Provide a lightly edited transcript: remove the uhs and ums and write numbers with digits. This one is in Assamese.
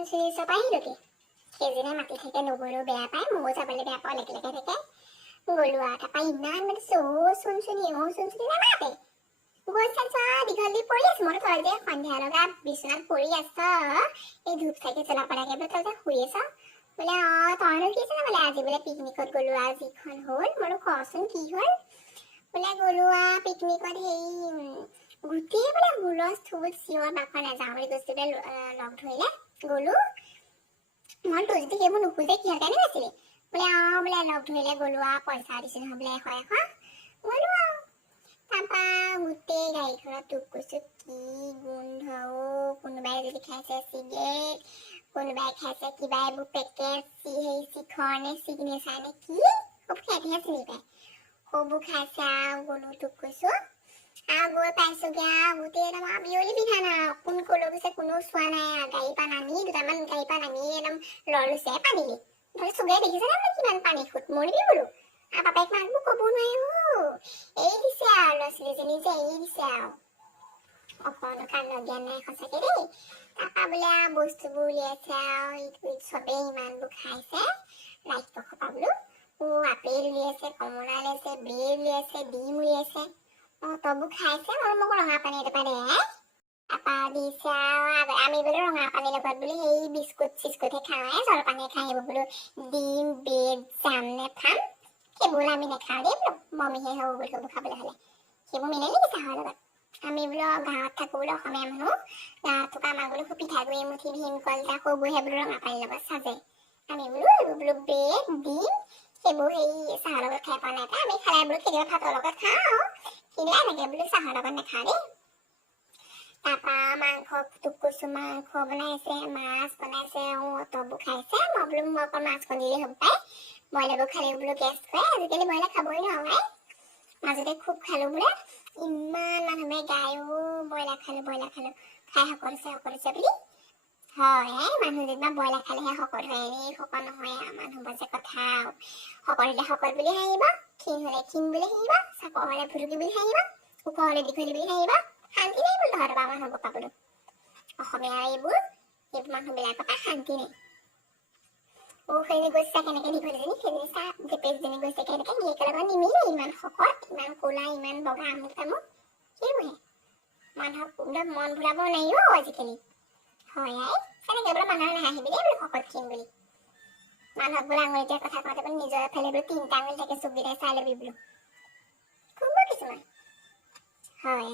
40 আহিলোগে সেইজনে মাতি থাকে নগলেও বেয়া পায় ময়ো যাবলৈ বেয়া পাওঁ লেকে লেকে থাকে গ'লো আৰু তাৰপৰা ইমান মাতিছে চুনচুনি নামাতে গৈছে দীঘলী পৰি আছো মই তই যে সন্ধিয়া লগা বিচনাত পৰি আছ এই ধূপ চাকি জ্বলাব লাগে বোলে তই যে শুই আছ বোলে তইনো কি জানো বোলে আজি বোলে পিকনিকত গ'লো আৰু যিখন হ'ল বোলো কচোন কি হ'ল বোলে গ'লো আৰু পিকনিকত সেই গোটেই বোলে হুলস্থুল চিঞৰ বাখৰ নাযাওঁ বুলি কৈছে বোলে লগ ধৰিলে গ'লো মই তোৰ যদি সেইবোৰ নুখোজে কিহৰ কাৰণে আছিলি বোলে বোলে লগ ধৰিলে গ'লো আৰু পইচা দিছে নহয় বোলে 100 গ'লো আৰু তাৰপৰা গোটেই গাড়ীখনত তোক কৈছো কি গোন্ধ কোনোবাই যদি খাইছে চিগেট কোনোবাই খাইছে কিবা এইবোৰ পেকেট সেই শিখৰ নে চিগনেচাৰ নে কি খুব খাইহে চিনি পায় সবোৰ খাইছে আৰু গ'লো তোক কৈছো আৰু গৈ পাইছোগে আৰু গোটেই একদম বিয়লি বিধান আৰু কোন কলৈ গৈছে কোনো চোৱা নাই আৰু গাড়ীৰ পৰা নামি দুটামান গাড়ীৰ পৰা নামি একদম লৰলুছে পানীলে ধৰি চুগে দেখিছে নে কিমান পানী খুট মৰিবি বোলো আৰু বাপেক মাকবোৰ ক'ব নোৱাৰি এই দিছে আৰু ল'ৰা ছোৱালীজনী যে এই দিছে আৰু অকণো কাণ্ড জ্ঞান নাই সঁচাকে দেই তাৰপৰা বোলে বস্তুবোৰ উলিয়াইছে আৰু চবেই ইমানবোৰ খাইছে ৰাইত খপা বোলো আপেল উলিয়াইছে কমলা উলিয়াইছে বেৰ উলিয়াইছে ডিম উলিয়াইছে তববোৰ খাইছে আৰু মোক ৰঙা পানী এটোপা দে তাৰপৰা দিছে আৰু আমি বোলো ৰঙা পানীৰ লগত বোলো সেই বিস্কুট চিস্কুটহে খাওঁ জলপানে খাই আহিব বোলো ডিম বেৰ জাম নে খাম সেইবোৰ আমি নেখাওঁ দেই বোলো মমিহে হ'ব বোলো সেইবোৰ খাবলৈ হ'লে সেইবোৰ মিলে নেকি চাহৰ লগত আমি বোলো গাঁৱত থাকো বোলো অসমীয়া মানুহ গাঁৱত থকা আমাক বোলো পিঠাগুড়ি এমুঠি ভীমকল এটা সৰুবোৰহে বোলো ৰঙা পানীৰ লগত চাজে আমি বোলো এইবোৰ বোলো বেৰ ডিম সেইবোৰ সেই চাহৰ লগত খাই পোৱা নাই আমি খালে বোলো কেতিয়াবা ভাতৰ লগত খাওঁ কিন্তু এনেকে বোলো চাহৰ লগত নাখাওঁ দেই তাৰপৰা মাংস তোক কৈছো মাংস বনাইছে মাছ বনাইছে তববোৰ খাইছে মই বোলো মই অকণ মাছকণ দিলে হ'ব পাই ব্ৰইলাৰবোৰ খালে বোলো গেছ কৰে আজিকালি ব্ৰইলাৰ খাবই নোৱাৰো মাজতে খুব খালো বোলে ইমান মানুহে গায়ো ব্ৰইলাৰ খালো খাই শকত হৈছে বুলি হয় মানুহ যেনিবা ব্ৰইলাৰ খালেহে শকত হয় এনেই শকত নহয় মানুহবোৰ যে কথা শকত হলে শকত বুলি হাঁহিব ক্ষীণ হলে ক্ষীণ বুলি হাঁহিব চাপৰ হলে ফুটুকি বুলি হাঁহিব ওখ হলে দীঘলী বুলি হাঁহিব শান্তি নাই বোলো তহঁতৰ মানুহবোৰ পাবলৈ অসমীয়া এইবোৰ মানুহবিলাকৰ পৰা শান্তি নাই সেইজনী গৈছে কেনেকে দীঘলীজনী সেইজনী চাহ জেপেজনী গৈছে কেনেকে গিয়েকৰ লগত নিমিলে ইমান শকত ইমান ক'লা ইমান বগা আমুক তামুক সেইবোৰহে মানুহক মন ভুলাব নোৱাৰিও আজিকালি হয় কেনেকে বোলে মানুহৰ নাহাঁহিবি দেই বোলো শকত ক্ষীণ বুলি মানুহক বোলে আঙুলিতে কথা কওঁতে বোলে নিজৰ ফালে বোলো 3টা আঙুলি থাকে চকুকেইটাই চাই ল'বি বোলো ক'ব কিছুমান হয়